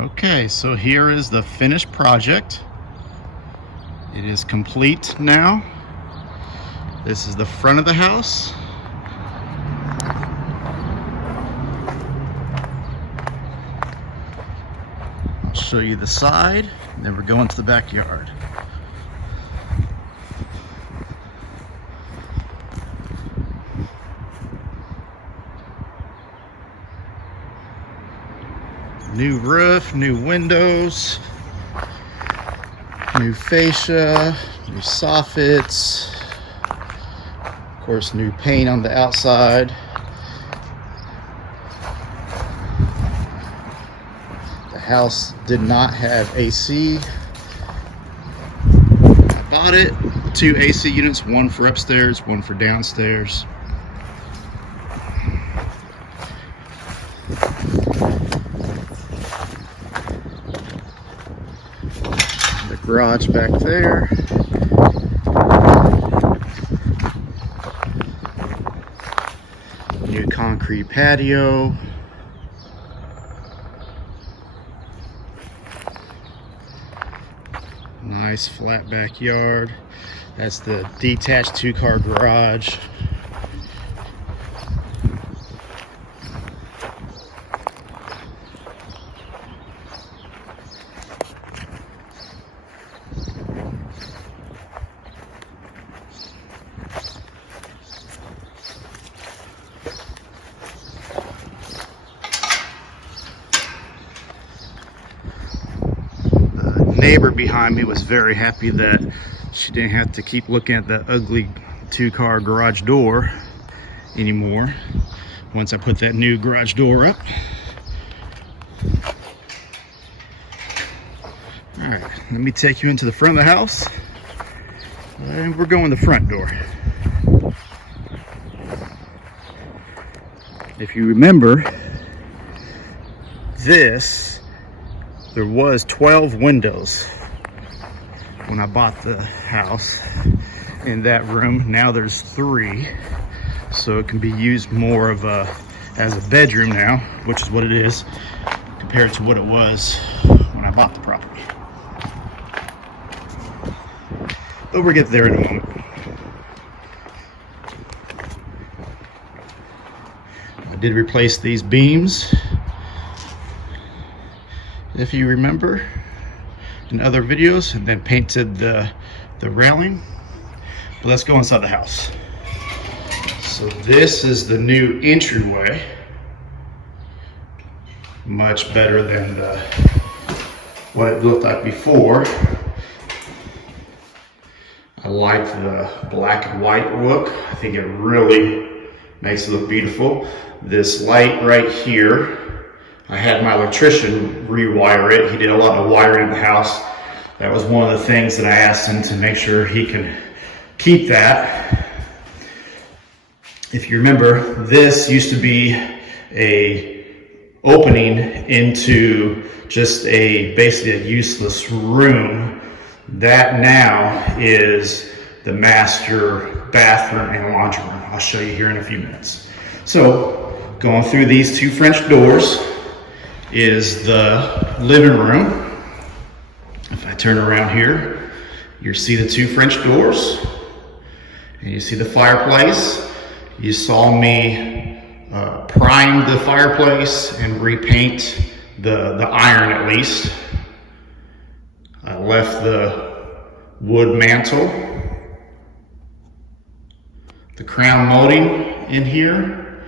Okay, so here is the finished project. It is complete now. This is the front of the house. I'll show you the side, and then we're going to the backyard. New roof, new windows, new fascia, new soffits, of course new paint on the outside. The house did not have AC. I bought it, 2 AC units, one for upstairs, one for downstairs. The garage back there. New concrete patio. Nice flat backyard. That's the detached 2-car garage. Neighbor behind me was very happy that she didn't have to keep looking at that ugly 2-car garage door anymore once I put that new garage door up. All right, let me take you into the front of the house, and we're going the front door. If you remember, there was 12 windows when I bought the house in that room. Now there's 3, so it can be used more of as a bedroom now, which is what it is compared to what it was when I bought the property. But we'll get there in a moment. I did replace these beams, if you remember, in other videos, and then painted the railing. But let's go inside the house. So this is the new entryway. Much better than what it looked like before. I like the black and white look. I think it really makes it look beautiful. This light right here, I had my electrician rewire it. He did a lot of wiring in the house. That was one of the things that I asked him to make sure he can keep that. If you remember, this used to be a opening into just basically a useless room. That now is the master bathroom and laundry room. I'll show you here in a few minutes. So going through these 2 French doors is the living room. If I turn around here, you see the 2 French doors, and you see the fireplace. You saw me prime the fireplace and repaint the iron at least. I left the wood mantle, the crown molding in here.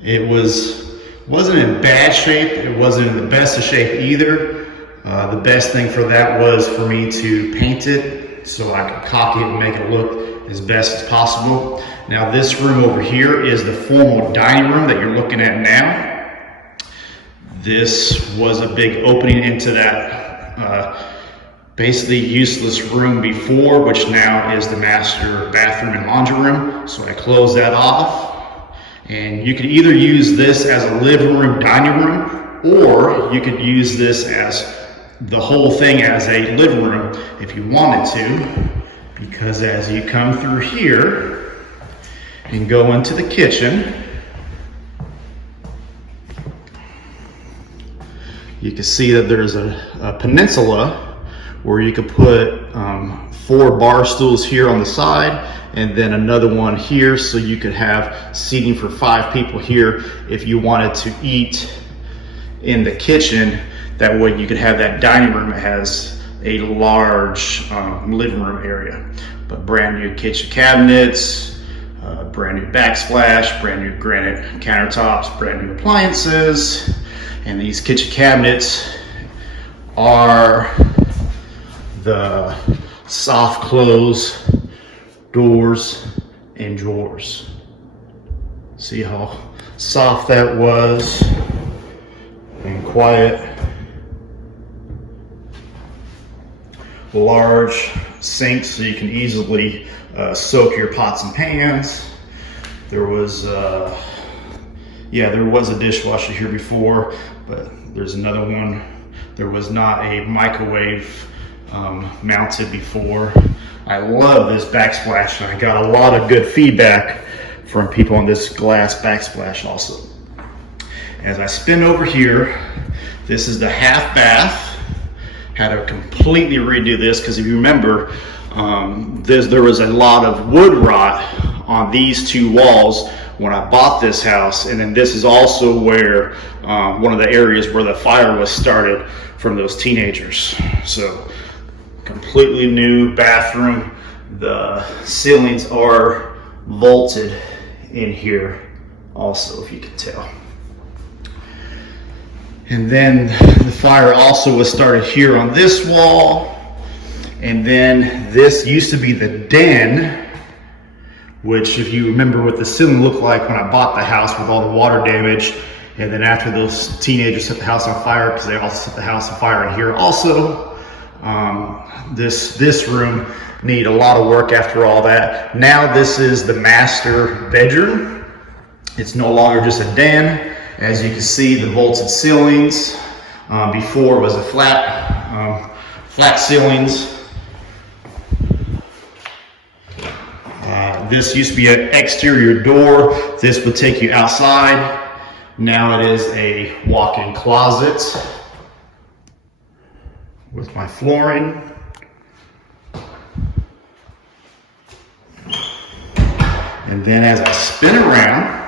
It wasn't in bad shape. It wasn't in the best of shape either. The best thing for that was for me to paint it so I could copy it and make it look as best as possible. Now this room over here is the formal dining room that you're looking at now. This was a big opening into that basically useless room before, which now is the master bathroom and laundry room. So I closed that off. And you could either use this as a living room, dining room, or you could use this as the whole thing as a living room if you wanted to, because as you come through here and go into the kitchen, You can see that there's a peninsula where you could put 4 bar stools here on the side and then another one here, so you could have seating for 5 people here if you wanted to eat in the kitchen. That way you could have that dining room that has a large living room area. But brand new kitchen cabinets, brand new backsplash, brand new granite countertops, brand new appliances. And these kitchen cabinets are the soft close doors and drawers. See how soft that was and quiet. Large sinks so you can easily soak your pots and pans. There was there was a dishwasher here before, but there's another one. There was not a microwave mounted before. I love this backsplash, and I got a lot of good feedback from people on this glass backsplash also. As I spin over here, this is the half bath. Had to completely redo this because if you remember, there was a lot of wood rot on these 2 walls when I bought this house, and then this is also where one of the areas where the fire was started from those teenagers. So completely new bathroom. The ceilings are vaulted in here also, if you can tell. And then the fire also was started here on this wall. And then this used to be the den, which if you remember what the ceiling looked like when I bought the house with all the water damage. And then after those teenagers set the house on fire, because they also set the house on fire in here also. This room needed a lot of work after all that. Now this is the master bedroom. It's no longer just a den. As you can see, the vaulted ceilings. Before was a flat ceilings. This used to be an exterior door. This would take you outside. Now it is a walk-in closet with my flooring. And then as I spin around,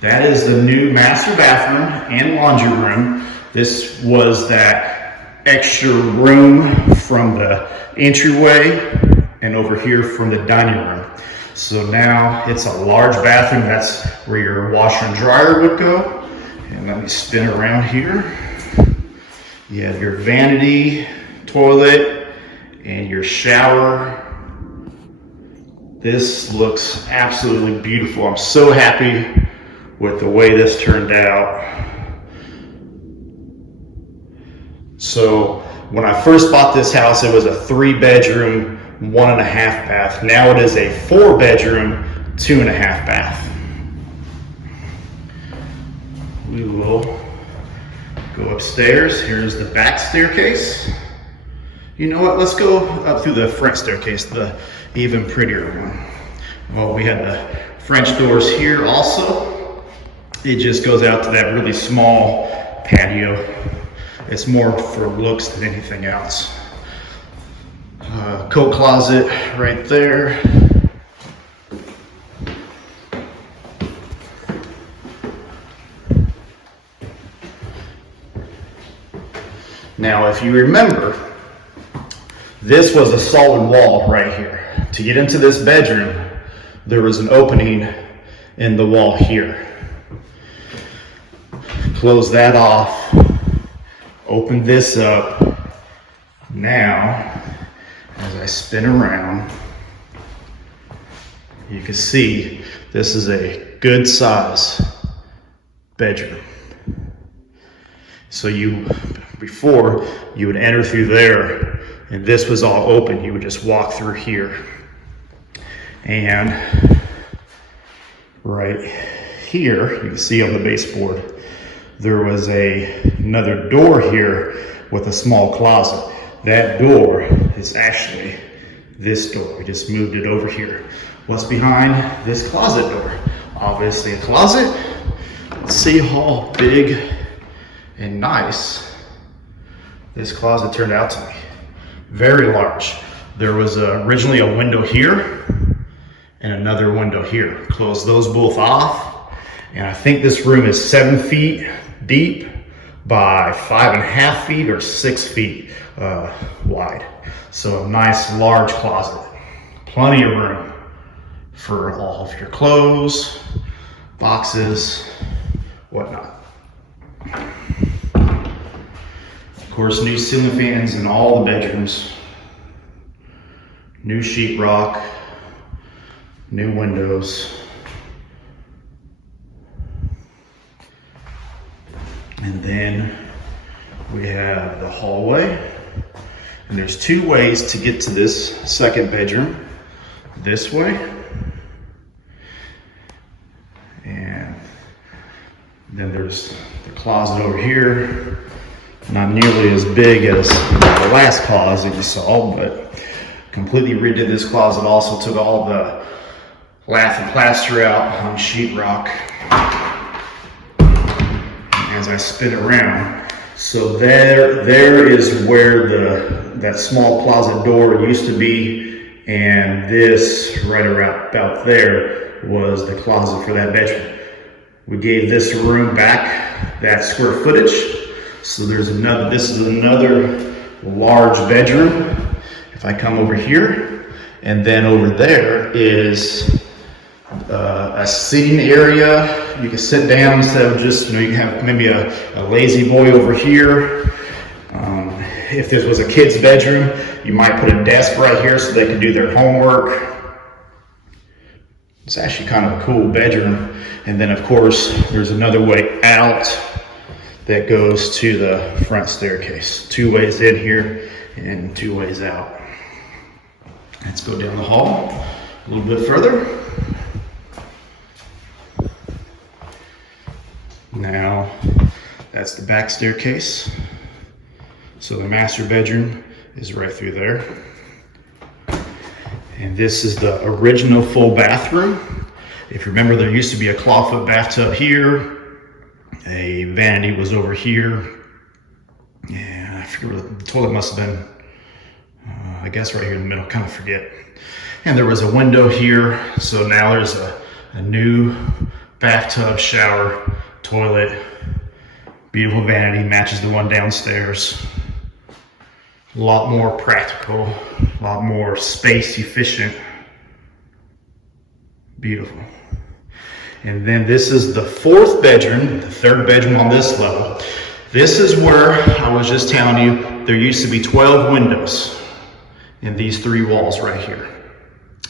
that is the new master bathroom and laundry room. This was that extra room from the entryway and over here from the dining room. So now it's a large bathroom. That's where your washer and dryer would go. And let me spin around here. You have your vanity, toilet, and your shower. This looks absolutely beautiful. I'm so happy with the way this turned out. So when I first bought this house, it was a 3-bedroom, 1.5 bath. Now it is a 4-bedroom, 2.5 bath. We will go upstairs. Here's the back staircase. You know what? Let's go up through the front staircase, the even prettier one. Well, we had the French doors here also. It just goes out to that really small patio. It's more for looks than anything else. Coat closet right there. Now, if you remember, this was a solid wall right here. To get into this bedroom, there was an opening in the wall here. Close that off, open this up. Now, as I spin around, you can see this is a good size bedroom. So before you would enter through there and this was all open, you would just walk through here. And right here, you can see on the baseboard, there was another door here with a small closet. That door is actually this door. We just moved it over here. What's behind this closet door? Obviously a closet. Let's see how big and nice this closet turned out to be. Very large. There was originally a window here and another window here. Close those both off. And I think this room is 7 feet deep by 5.5 feet or 6 feet wide. So a nice large closet. Plenty of room for all of your clothes, boxes, whatnot. Of course, new ceiling fans in all the bedrooms. New sheetrock, new windows. And then we have the hallway. And there's 2 ways to get to this second bedroom. This way. And then there's the closet over here. Not nearly as big as the last closet you saw, but completely redid this closet. Also took all the lath and plaster out on sheetrock. As I spin it around, so there is where that small closet door used to be, and this right around about there was the closet for that bedroom. We gave this room back that square footage. So this is another large bedroom. If I come over here, and then over there is a seating area. You can sit down instead of just, you can have maybe a lazy boy over here. If this was a kid's bedroom, you might put a desk right here so they can do their homework. It's actually kind of a cool bedroom. And then of course, there's another way out that goes to the front staircase. 2 ways in here and 2 ways out. Let's go down the hall a little bit further. Now, that's the back staircase. So the master bedroom is right through there. And this is the original full bathroom. If you remember, there used to be a clawfoot bathtub here. A vanity was over here. Yeah, I forget where the toilet must have been. I guess right here in the middle, kind of forget. And there was a window here. So now there's a new bathtub, shower, toilet, beautiful vanity, matches the one downstairs. A lot more practical, a lot more space efficient. Beautiful. And then this is the 4th bedroom, the 3rd bedroom on this level. This is where I was just telling you, there used to be 12 windows in these 3 walls right here.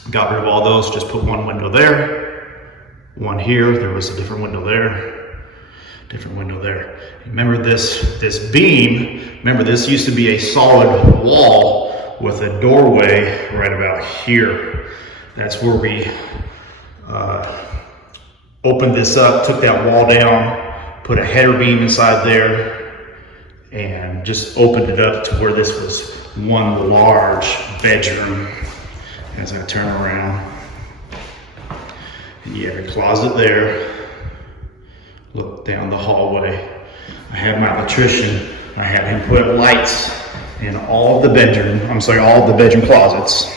Got rid of all those, just put 1 window there, 1 here, there was a different window there, different window there. Remember this beam, remember this used to be a solid wall with a doorway right about here. That's where we opened this up, took that wall down, put a header beam inside there, and just opened it up to where this was one large bedroom. As I turn around, you have a closet there. Look down the hallway. I have my electrician. I had him put lights in all the bedroom closets.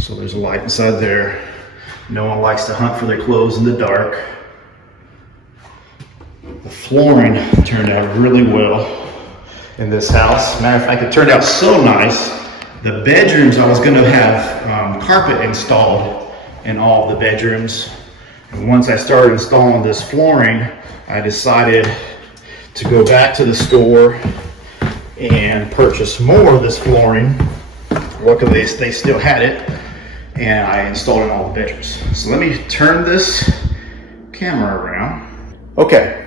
So there's a light inside there. No one likes to hunt for their clothes in the dark. The flooring turned out really well in this house. Matter of fact, it turned out so nice. The bedrooms, I was going to have carpet installed in all the bedrooms. And once I started installing this flooring, I decided to go back to the store and purchase more of this flooring. Luckily, they still had it, and I installed it in all the bedrooms. So let me turn this camera around. Okay,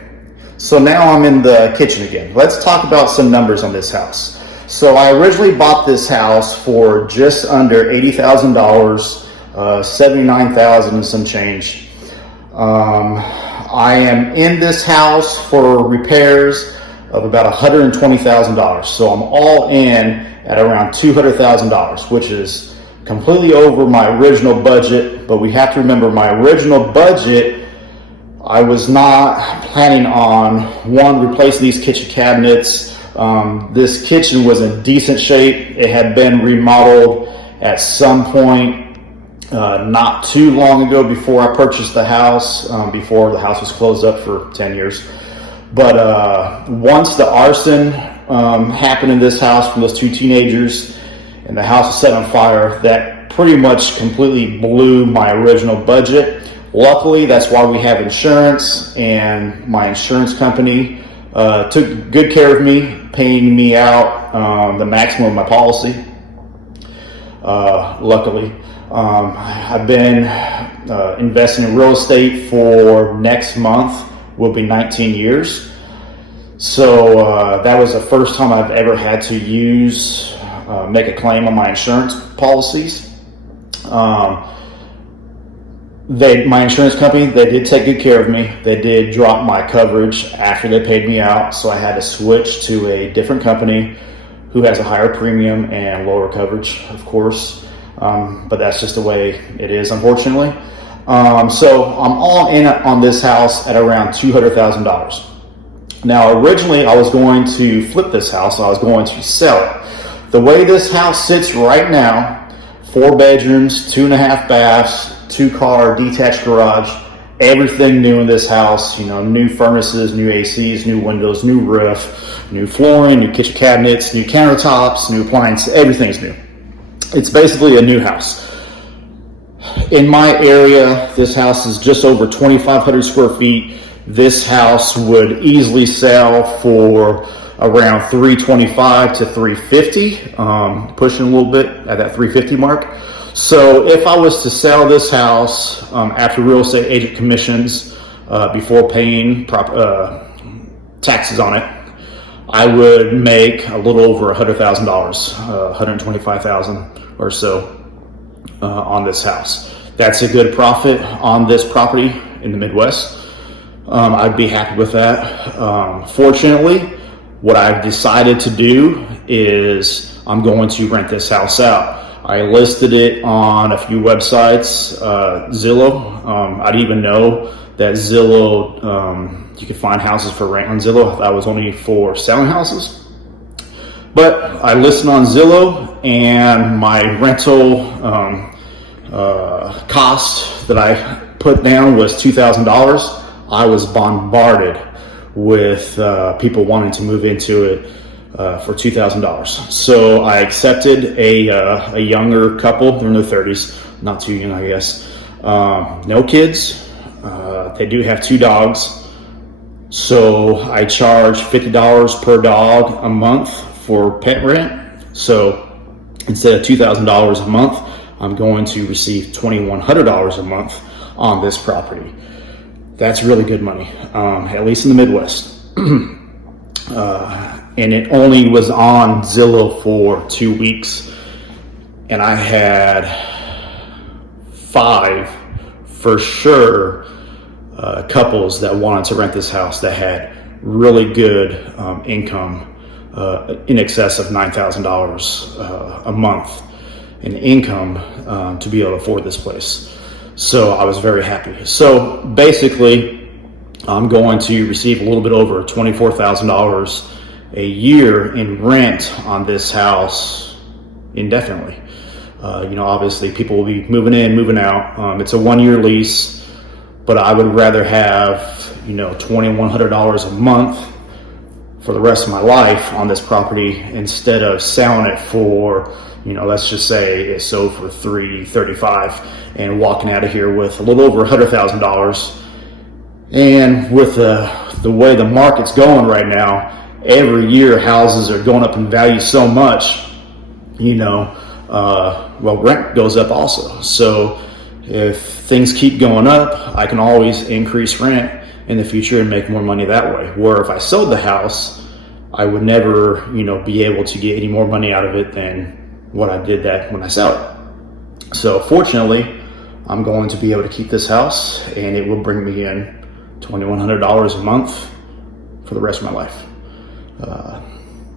so now I'm in the kitchen again. Let's talk about some numbers on this house. So I originally bought this house for just under $80,000, $79,000 and some change. I am in this house for repairs of about $120,000. So I'm all in at around $200,000, which is completely over my original budget. But we have to remember my original budget I was not planning on, one, replacing these kitchen cabinets. This kitchen was in decent shape. It had been remodeled at some point not too long ago before I purchased the house, before the house was closed up for 10 years. But once the arson happened in this house from those two teenagers and the house was set on fire, that pretty much completely blew my original budget. Luckily, that's why we have insurance, and my insurance company took good care of me, paying me out the maximum of my policy. Luckily, I've been investing in real estate for next month will be 19 years. So that was the first time I've ever had to make a claim on my insurance policies. My insurance company, they did take good care of me. They did drop my coverage after they paid me out, so I had to switch to a different company who has a higher premium and lower coverage, of course. But that's just the way it is, unfortunately. So I'm all in on this house at around $200,000. Now, originally I was going to flip this house. I was going to sell it. The way this house sits right now, 4 bedrooms, 2.5 baths, 2-car detached garage, everything new in this house, new furnaces, new ACs, new windows, new roof, new flooring, new kitchen cabinets, new countertops, new appliances, everything's new. It's basically a new house. In my area, this house is just over 2,500 square feet. This house would easily sell for around $325 to $350, pushing a little bit at that $350 mark. So if I was to sell this house after real estate agent commissions, before paying taxes on it, I would make a little over $100,000, $125,000 or so on this house. That's a good profit on this property in the Midwest. I'd be happy with that. Fortunately, what I've decided to do is I'm going to rent this house out. I listed it on a few websites, Zillow. I didn't even know that Zillow, you could find houses for rent on Zillow. I thought it was only for selling houses. But I listed on Zillow, and my rental cost that I put down was $2,000. I was bombarded with people wanting to move into it for $2,000. So I accepted a younger couple. They're in their 30s, not too young, I guess. No kids. They do have 2 dogs. So I charge $50 per dog a month for pet rent. So instead of $2,000 a month, I'm going to receive $2,100 a month on this property. That's really good money, at least in the Midwest. And it only was on Zillow for 2 weeks, and I had 5 for sure couples that wanted to rent this house that had really good income, in excess of $9,000 a month in income to be able to afford this place. So I was very happy. So basically, I'm going to receive a little bit over $24,000 a year in rent on this house indefinitely. Obviously people will be moving in, moving out. It's a 1-year lease, but I would rather have, $2,100 a month for the rest of my life on this property instead of selling it for, let's just say it sold for $335 and walking out of here with a little over $100,000. And with the way the market's going right now, every year houses are going up in value so much, rent goes up also. So if things keep going up, I can always increase rent in the future and make more money that way. Where if I sold the house, I would never, be able to get any more money out of it than what I did that when I sell it. So fortunately, I'm going to be able to keep this house, and it will bring me in $2,100 a month for the rest of my life.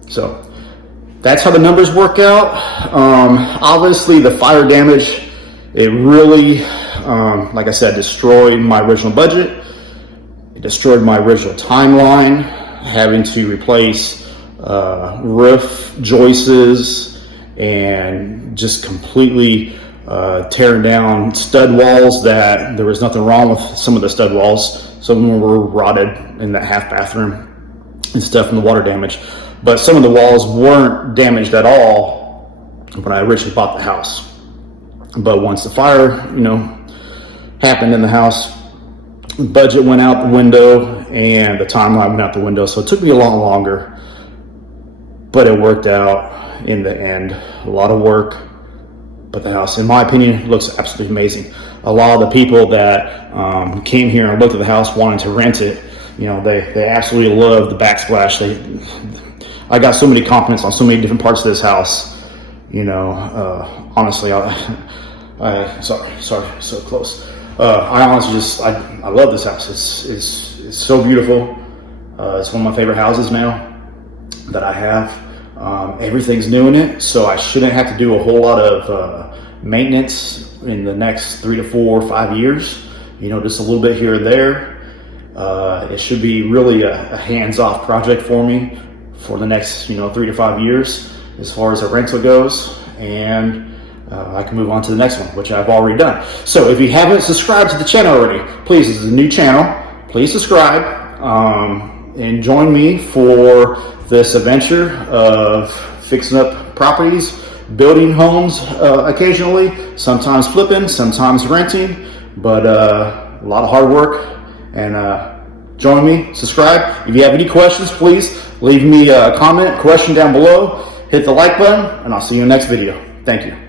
So that's how the numbers work out. Obviously the fire damage, it really, like I said, destroyed my original budget. It destroyed my original timeline, having to replace roof joists and just completely tearing down stud walls that there was nothing wrong with some of the stud walls. Some of them were rotted in that half bathroom and stuff from the water damage. But some of the walls weren't damaged at all when I originally bought the house. But once the fire, happened in the house, budget went out the window and the timeline went out the window. So it took me a lot longer, but it worked out in the end. A lot of work, but the house, in my opinion, looks absolutely amazing. A lot of the people that came here and looked at the house wanting to rent it, they absolutely love the backsplash. I got so many compliments on so many different parts of this house. Honestly, sorry, so close. I honestly I love this house. It's so beautiful. It's one of my favorite houses now that I have. Everything's new in it, so I shouldn't have to do a whole lot of maintenance in the next 3 to 4 or 5 years. Just a little bit here and there. It should be really a hands-off project for me for the next 3 to 5 years as far as a rental goes, and I can move on to the next one, which I've already done. So if you haven't subscribed to the channel already, please, this is a new channel, please subscribe and join me for this adventure of fixing up properties, building homes occasionally, sometimes flipping, sometimes renting, but a lot of hard work. And join me, subscribe. If you have any questions, please leave me a comment, question down below, hit the like button, and I'll see you in the next video. Thank you.